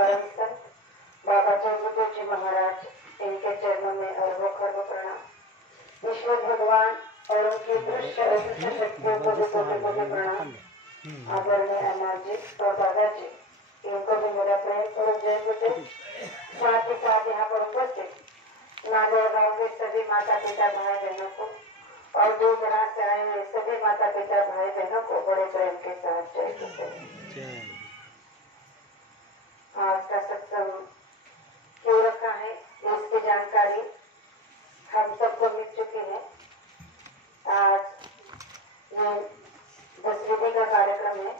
परम संत बाबा जगदीश जी महाराज, इनके चरणों में अरबों खरबों प्रणाम। ईश्वर भगवान और उनकी दृश्य अदृश्य शक्तियों को भी कोटि प्रणाम। आदरणीय अम्मा जी और दादाजी, इनको भी मेरा प्रेम पूर्वक जय गुरु। साथ ही साथ यहाँ पर उपस्थित नागौर गाँव के सभी माता पिता भाई बहनों को और दूर दराज से आए हुए सभी माता पिता भाई बहनों को बड़े प्रेम के साथ जय गुरु। आज का सत्संग क्यों रखा है इसकी जानकारी हम सबको मिल चुकी है। आज ये 10 विधि का कार्यक्रम है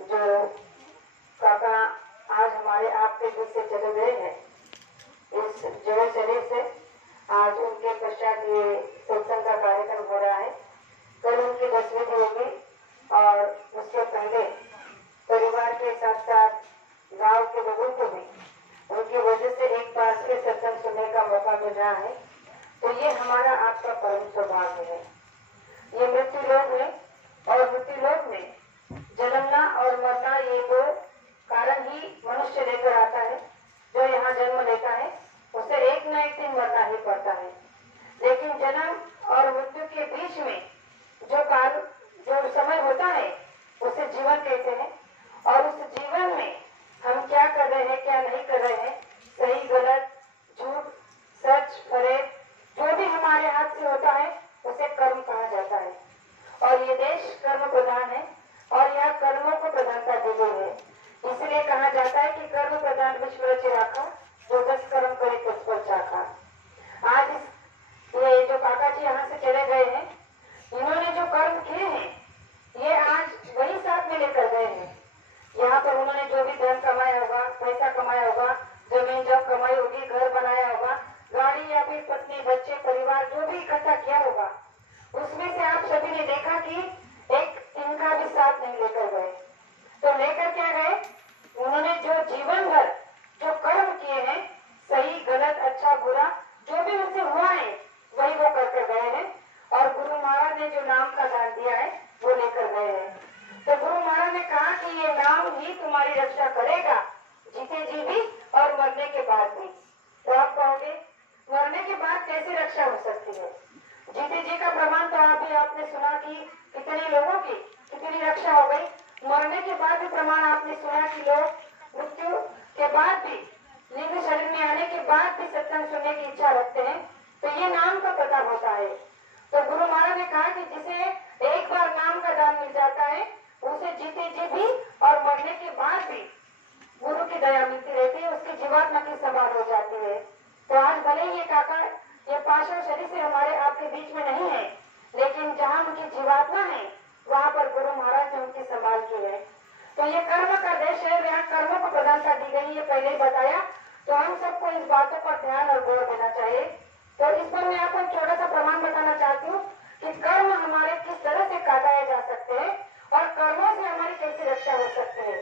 जो काका आज हमारे आपके बीच से चले गए हैं। इस जय शरीर से आज उनके पश्चात ये सत्संग का कार्यक्रम हो रहा है। कल उनकी 10 विधि होगी और उसके पहले परिवार के साथ साथ गांव के लोगों को भी उनकी वजह से एक बार के सत्संग सुनने का मौका मिल रहा है। तो ये हमारा आपका परम सौभाग्य है। ये मृत्यु लोक में और मृत्यु लोक में जन्मना और मरना ये दो कारण ही मनुष्य लेकर आता है। जो यहाँ जन्म लेता है उसे एक न एक दिन मरना ही पड़ता है। लेकिन जन्म और मृत्यु के बीच में जो समय होता है उसे जीवन कहते हैं। और उस जीवन में हम क्या कर रहे हैं क्या नहीं कर रहे हैं, सही गलत झूठ सच फरेब जो भी हमारे हाथ से होता है उसे कर्म कहा जाता है। और ये देश कर्म प्रधान है और यह कर्मों को प्रधानता दी गई है। इसलिए कहा जाता है कि कर्म प्रधान विश्व रचे राखा, जो 10 कर्म करे तुझ पर चाखा। आज ये जो काका जी यहाँ से चले गए हैं, इन्होंने जो कर्म किए हैं ये आज वही साथ में लेकर गए हैं। यहाँ पर उन्होंने जो भी धन कमाया होगा, पैसा कमाया होगा, जमीन जब कमाई होगी, घर बनाया होगा, गाड़ी या फिर पत्नी बच्चे परिवार जो भी इकट्ठा किया होगा, उसमें से आप सभी ने देखा कि एक इनका भी साथ नहीं लेकर गए। तो लेकर क्या गए, उन्होंने जो जीवन भर जो कर्म किए हैं, सही गलत अच्छा बुरा जो भी उनसे हुआ है वही वो करके गए हैं। और गुरु महाराज ने जो नाम का दान दिया है वो लेकर गए हैं। तो गुरु महाराज ने कहा कि ये नाम ही तुम्हारी रक्षा करेगा, जीते जी भी और मरने के बाद भी। तो आप कहोगे मरने के बाद कैसे रक्षा हो सकती है? जीते जी का प्रमाण तो आपने सुना कि कितने लोगों की कितनी रक्षा हो गई। मरने के बाद भी प्रमाण आपने सुना कि लोग मृत्यु के बाद भी लिंग शरीर में आने के बाद भी सत्संग सुनने की इच्छा रखते हैं। तो ये नाम का पता होता है। तो गुरु महाराज ने कहा कि जिसे एक बार नाम का दान मिल जाता है उसे जीते जी भी और मरने के बाद भी गुरु की दया मिलती रहती है, उसकी जीवात्मा की संभाल हो जाती है। तो आज भले ही ये काका ये पार्श्व शरीर से हमारे आपके बीच में नहीं है, लेकिन जहाँ उनकी जीवात्मा है वहाँ पर गुरु महाराज ने उनकी संभाल की है। तो ये कर्म का देश है, यहाँ कर्मों को प्रधानता दी गई है, पहले ही बताया। तो हम सबको इस बातों पर ध्यान और गौर देना चाहिए। तो इस पर मैं आपको छोटा सा प्रमाण बताना चाहती हूँ कि कर्म हमारे किस तरह से काटाए जा सकते हैं और कर्मों से हमारी कैसे रक्षा हो सकती है।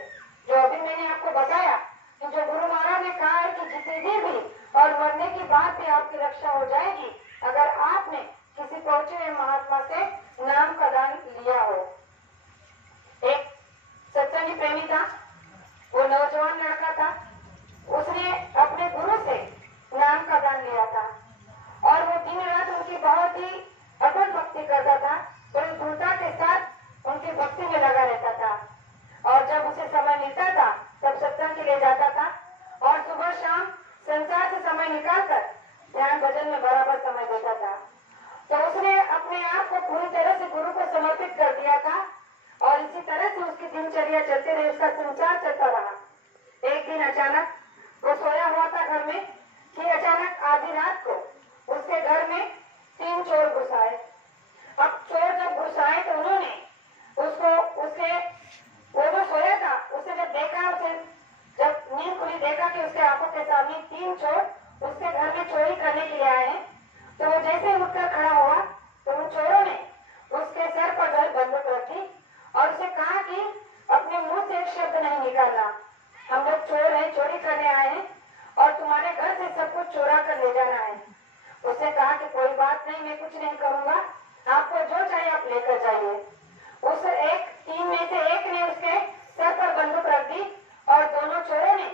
जो अभी मैंने आपको बताया कि जो गुरु महाराज ने कहा है कि जितने भी और मरने के बाद भी आपकी रक्षा हो जाएगी अगर आपने किसी पहुंचे हुए महात्मा से नाम का दान लिया हो। एक सत्संगी प्रेमी था, वो नौजवान लड़का था, उसने अपने गुरु से नाम का दान लिया था और वो दिन रात उनकी बहुत ही अटूट भक्ति करता था, बड़ी दृढ़ता के साथ उनकी भक्ति में लगा रहता था। और जब उसे समय मिलता था तब सत्संग के लिए जाता था और सुबह शाम संसार से समय निकालकर ध्यान भजन में बराबर समय देता था। तो उसने अपने आप को पूरी तरह से गुरु को समर्पित कर दिया था और इसी तरह से उसकी दिनचर्या चलते रही, उसका संसार चलता रहा। एक दिन अचानक वो सोया हुआ था घर में कि अचानक आधी रात को उसके घर में 3 चोर घुस आए। अब चोर जब घुस आए तो उन्होंने वो जो सोया था उसे जब देखा, उसे जब नींद खुली देखा कि उसके आंखों के सामने 3 चोर उसके घर में चोरी करने के लिए आए हैं। तो वो जैसे उठकर खड़ा हुआ तो उन चोरों ने उसके सर पर बंदूक रखी और उसे कहा कि अपने मुंह से एक शब्द नहीं निकालना, हम लोग चोर हैं, चोरी करने आए हैं और तुम्हारे घर से सब कुछ चोरा कर ले जाना है। उसने कहा कि कोई बात नहीं, मैं कुछ नहीं करूंगा, आपको जो चाहिए आप लेकर जाइए। उस 3 में से एक ने उसके सर पर बंदूक रख दी और दोनों चोरों ने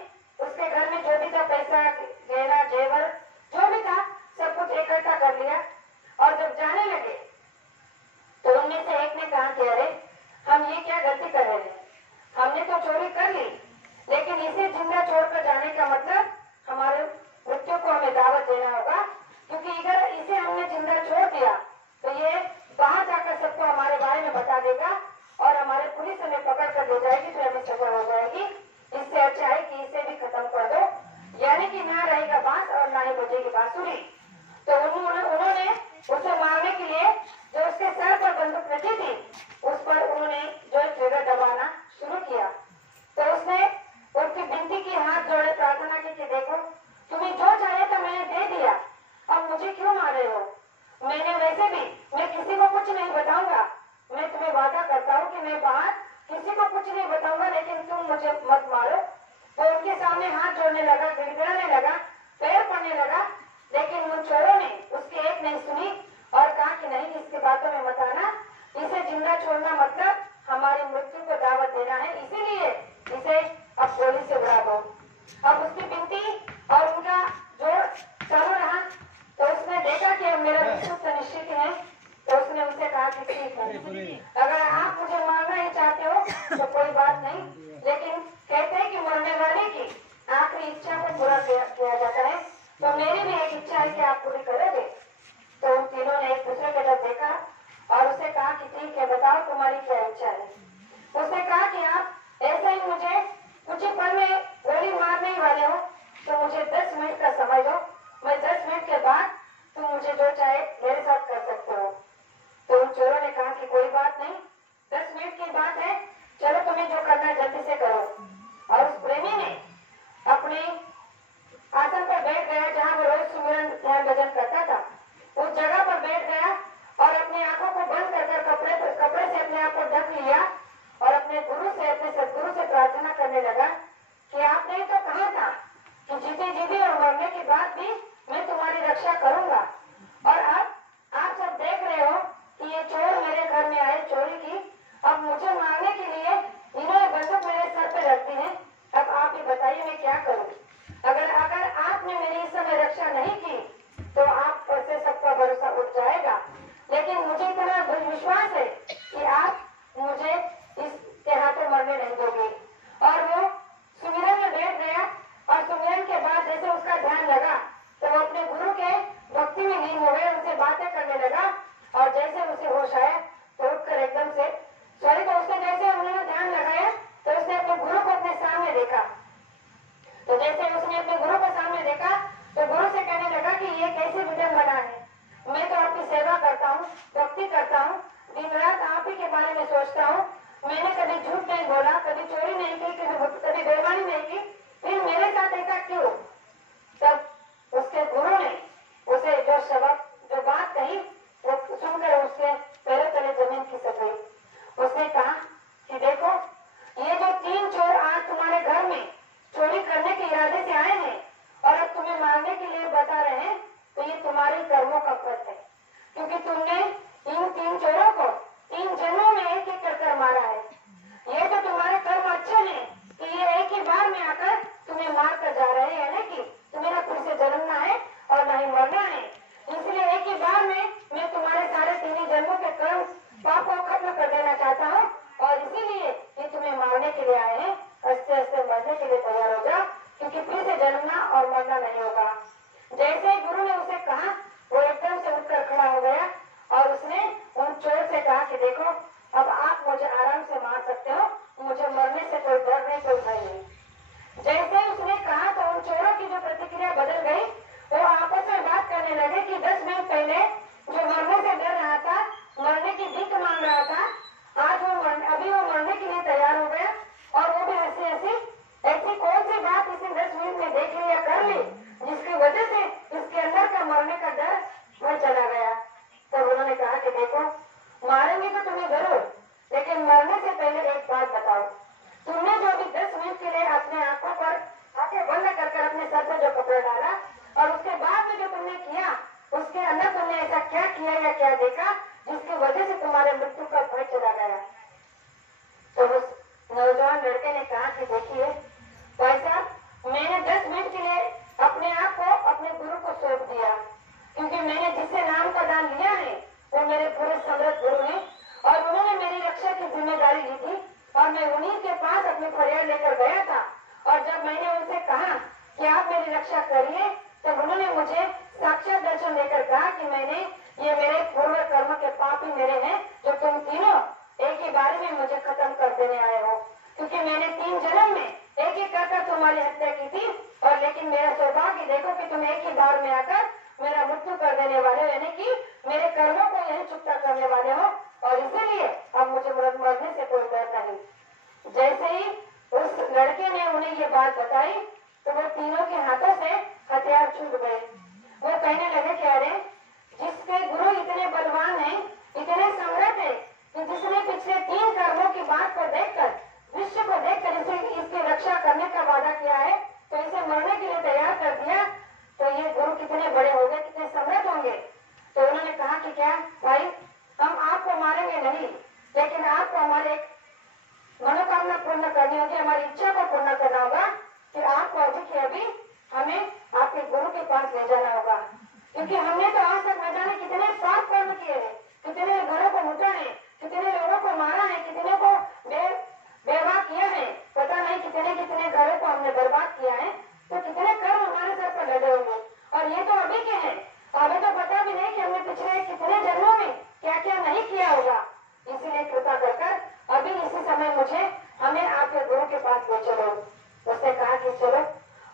आप गोली से उड़ा दो। अब उसकी बिनती और उनका जोर चालू रहा, तो उसने देखा कि अब मेरा मृत्यु तो निश्चित है, तो उसने उनसे कहा कि ठीक है, अगर आप मुझे मारना ही चाहते हो तो कोई बात नहीं, लेकिन कहते हैं कि मरने वाले की आखिरी इच्छा को पूरा किया जाता है, तो मेरी भी एक इच्छा है कि आप पूरी करोगे। तो उन तीनों ने एक दूसरे की तरफ देखा और उससे कहा कि ठीक है, बताओ तुम्हारी क्या इच्छा है। उसने कहा कि आप ऐसे ही मुझे कुछ ही पल में गोली मारने ही वाले हो, तो मुझे 10 मिनट का समय दो, मैं 10 मिनट के बाद तुम मुझे जो चाहे मेरे साथ कर सकते हो। तो उन चोरों ने कहा कि कोई बात नहीं, 10 मिनट की बात है, चलो तुम्हें जो करना है जल्दी से करो। और उस प्रेमी ने अपने आसन पर बैठ गया जहाँ वो रोज सुमिरन ध्यान भजन करता था, उस जगह पर बैठ गया और अपनी आंखों को बंद कर कपड़े से अपने आप को ढक लिया और अपने गुरु से, अपने सदगुरु से प्रार्थना करने लगा कि आपने तो कहा था कि जीते जीते और मरने के बाद भी मैं तुम्हारी रक्षा करूंगा, और अब आप सब देख रहे हो कि ये चोर मेरे घर में आए चोरी की, अब मुझे मारने के लिए इन्होंने बंदूक मेरे सर पे रख दी है, अब आप ही बताइए मैं क्या करूं। अगर आपने मेरी इस समय रक्षा नहीं की तो आप पर से सबका भरोसा उठ जाएगा, लेकिन मुझे इतना विश्वास है कि आप मुझे इसके हाथों मरने नहीं दोगे। और वो सुमिरन में बैठ गया और सुमिरन के बाद जैसे उसका ध्यान लगा तो वो अपने गुरु के भक्ति में लीन हो गए, उनसे बातें करने लगा, और जैसे उसे होश आया तो उठकर एकदम से तो उसने जैसे उन्होंने ध्यान लगाया तो उसने अपने गुरु को अपने सामने देखा। तो जैसे उसने अपने गुरु को सामने देखा तो गुरु से कहने लगा कि ये कैसे विडंबना है, मैं तो आपकी सेवा करता हूँ, भक्ति करता हूँ, दिन रात आप ही के बारे में सोचता हूँ, मैंने कभी झूठ नहीं बोला, कभी चोरी नहीं की, कभी बेईमानी नहीं की, फिर मेरे साथ ऐसा क्यों। तब उसके गुरु ने उसे जो बात कही वो सुनकर उसके पैरों तले जमीन खिसक गई। उसने कहा कि देखो, ये जो 3 चोर आज तुम्हारे घर में चोरी करने के इरादे से आए हैं और अब तुम्हें मारने के लिए बता रहे हैं, तो ये तुम्हारे कर्मों का फल है, क्योंकि तुमने इन 3 चोरों को 3 जन्मों में एक एक कर मारा है। ये जो तुम्हारे कर्म अच्छे हैं कि ये एक ही बार में आकर तुम्हें मार कर जा रहे हैं, यानी कि तुम्हें ना फिर से जन्मना है और ना ही मरना है, इसलिए एक ही बार में मैं तुम्हारे सारे 3 जन्मों के कर्म पाप को खत्म कर देना चाहता हूँ, और इसीलिए ये तुम्हें मारने के लिए आए हैं। हंसते हंसते मरने के लिए तैयार हो जाओ, क्योंकि फिर से जन्मना और मरना नहीं होगा। जैसे ही गुरु ने उसे कहा वो एकदम से उठकर खड़ा हो गया और उसने उन चोर से कहा कि देखो, अब आप मुझे आराम से मार सकते हो, मुझे मरने से कोई डर नहीं, कोई भय नहीं। जैसे उसने कहा तो उन चोरों की जो प्रतिक्रिया बदल गई, वो आपस में बात करने लगे कि 10 मिनट पहले जो मरने से डर रहा था, मरने की भीख मांग रहा था, आज अभी वो मरने के लिए तैयार हो गया, और वो भी हंसी हंसी। ऐसी कौन सी बात इसने 10 मिनट में देख ली या कर ली जिसकी वजह से इसके अंदर का मरने का डर वह चला गया। तो उन्होंने कहा कि देखो, मारेंगे तो तुम्हें जरूर, लेकिन मरने से पहले एक बात बताओ, तुमने जो अभी 10 मिनट के लिए अपने आंखों पर आंखें बंद कर अपने सर पर जो कपड़ा डाला और उसके बाद में जो तुमने किया, उसके अंदर तुमने ऐसा क्या किया या क्या देखा जिसकी वजह से तुम्हारे मृत्यु का भय चला गया। तो उस नौजवान लड़के ने कहा कि देखिए भाई साहब, मैंने 10 मिनट के लिए अपने आप को अपने गुरु को सौंप दिया, क्योंकि मैंने जिससे नाम का दान लिया है वो मेरे पूरे समृद्ध गुरु हैं, और उन्होंने मेरी रक्षा की जिम्मेदारी ली थी, और मैं उन्हीं के पास अपनी फरियाद लेकर गया था, और जब मैंने उनसे कहा कि आप मेरी रक्षा करिए, तब उन्होंने मुझे साक्षात दर्शन देकर कहा कि ये मेरे पूर्व कर्म के पाप ही मेरे हैं, जो तुम तीनों एक ही बार में मुझे खत्म कर देने आए हो, क्योंकि मैंने 3 जन्म में एक एक कर तुम्हारी हत्या की थी, और लेकिन मेरा सौभाग्य देखो कि तुम एक ही बार में आकर मेरा मृत्यु कर देने वाले हो, यानी कि मेरे कर्मों को यही चुकता करने वाले हो, और इसीलिए अब मुझे मरने से कोई डर नहीं। जैसे ही उस लड़के ने उन्हें ये बात बताई तो वो तीनों के हाथों से हथियार छूट गए। वो कहने लगे कि अरे, जिसके गुरु इतने बलवान हैं, इतने समर्थ हैं, कि जिसने पिछले 3 कर्मों की बात को देखकर, विश्व को देखकर इसकी रक्षा करने का वादा किया है, तो इसे मरने के लिए तैयार कर दिया, तो ये गुरु कितने बड़े होंगे, कितने समर्थ होंगे। तो उन्होंने कहा कि क्या भाई, हम आपको मारेंगे नहीं, लेकिन आपको हमारे मनोकामना पूर्ण करनी होगी, हमारी इच्छा को पूर्ण करना होगा। बर्बाद किया है तो कितने कर्म हमारे सर पर लगे होंगे। और ये तो अभी के हैं, हमें तो पता भी नहीं कि हमने पिछले कितने जन्मों में क्या क्या नहीं किया होगा। इसीलिए कृपा कर अभी इसी समय मुझे हमें आपके गुरु के पास ले चलो। उसने कहा कि चलो,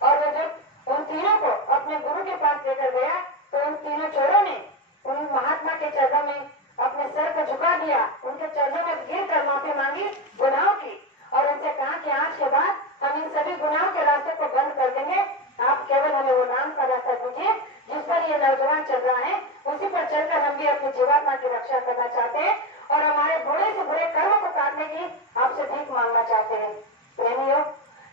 और वो जब उन तीनों को अपने गुरु के पास लेकर गया तो उन तीनों चोरों ने उन महात्मा के चरणों में अपने सर को झुका दिया, उनके चरणों में गिर कर माफी मांगी गुनाहों की, और उनसे कहा कि आज के बाद हम इन सभी गुनाहों के रास्ते को बंद कर देंगे, आप केवल हमें वो नाम का रास्ता दीजिए जिस पर ये नौजवान चल रहा है, उसी पर चलकर हम भी अपनी जीवात्मा की रक्षा करना चाहते हैं और हमारे बुरे से बुरे कर्मों को काटने की आपसे भीख मांगना चाहते हैं। प्रेमियों,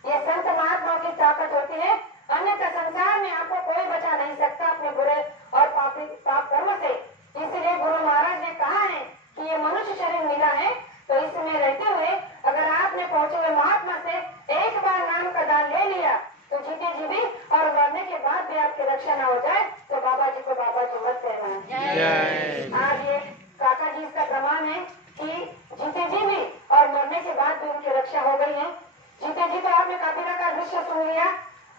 ये संत महात्माओं की ताकत होती है, अन्यथा संसार में आपको कोई बचा नहीं सकता अपने बुरे और पाप कर्म से। इसीलिए गुरु महाराज ने कहा है कि ये मनुष्य शरीर मिला है तो इसमें रहते हुए अगर आपने पहुंचे हुए महात्मा से एक बार नाम का दान ले लिया तो जीते जी भी और मरने के बाद भी आपकी रक्षा न हो जाए तो बाबा जी को बाबा जी मत कहना। आज ये काका जी इसका प्रमाण है कि जीते जी भी और मरने के बाद भी उनकी रक्षा हो गई है। जीते जी तो आपने कबीरा का दृश्य सुन लिया,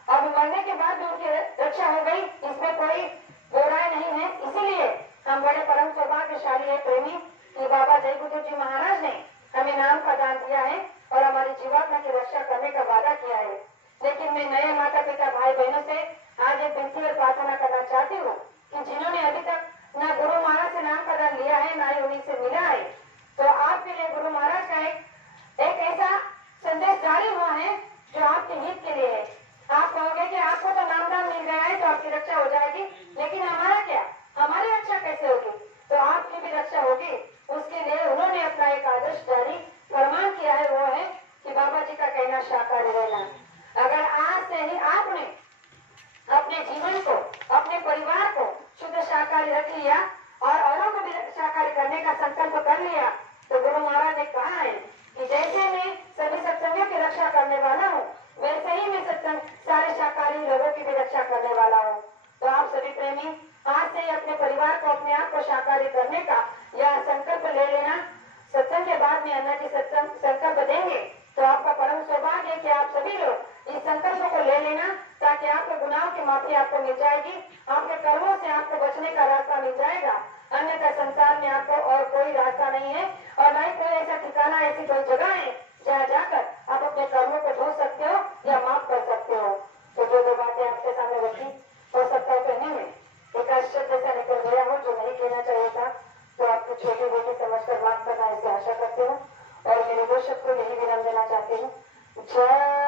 अब मरने के बाद भी उनकी रक्षा हो गई, इसमें कोई बुराई नहीं है। इसीलिए हम बड़े परम सौभाग्यशाली है प्रेमी कि बाबा जय गुरु जी महाराज ने हमें नाम का दान दिया है और हमारी जीवात्मा की रक्षा करने का वादा किया है। लेकिन मैं नए माता पिता भाई बहनों से आज एक विनती और प्रार्थना करना चाहती हूँ कि जिन्होंने अभी तक न गुरु महाराज से नाम का दान लिया है न ही उन्हीं से मिला है, तो आपके लिए गुरु महाराज का एक ऐसा संदेश जारी हुआ है जो आपके हित के लिए है। आप कहोगे कि आपको तो नामदान मिल गया है तो आपकी रक्षा हो जाएगी, लेकिन हमारा क्या, हमारी रक्षा कैसे होगी? तो आपकी भी रक्षा होगी। उसके लिए उन्होंने अपना एक आदर्श जारी फरमान किया है, वो है कि बाबा जी का कहना शाकाहारी रहना। अगर आज से ही आपने अपने जीवन को, अपने परिवार को शुद्ध शाकाहारी रख लिया और औरों को भी शाकाहारी करने का संकल्प कर लिया तो गुरु महाराज ने कहा है कि जैसे मैं सभी सत्संगों की रक्षा करने वाला हूँ वैसे ही मैं सत्संग सारे शाकाहारी लोगों की भी रक्षा करने वाला हूँ। तो आप सभी प्रेमी आज से ही अपने परिवार को, अपने आप को शाकाहारी करने का यह संकल्प ले लेना। सत्संग के बाद में अन्ना जी सत्संग संकल्प देंगे तो आपका परम सौभाग्य है कि आप सभी लोग इस संकल्प को ले लेना ताकि आपके गुनाहों की माफी आपको मिल जाएगी, आपके कर्मों से आपको बचने का रास्ता मिल जाएगा। अन्यथा संसार में आपको और कोई रास्ता नहीं है और न ही कोई ऐसा ठिकाना, ऐसी कोई जगह है जहाँ जाकर आप अपने कर्मों को धो सकते हो या माफ कर सकते हो। तो जो दो बातें आपके सामने रखी हो सकता है कहने में एक आश्चर्य जैसा निकल गया हो जो नहीं कहना चाहिए था, तो आपको छोटी बेटी समझकर माफ करना ऐसे आशा करते हो और मेरे दो शब्द को यही विराम देना चाहती हूँ। जय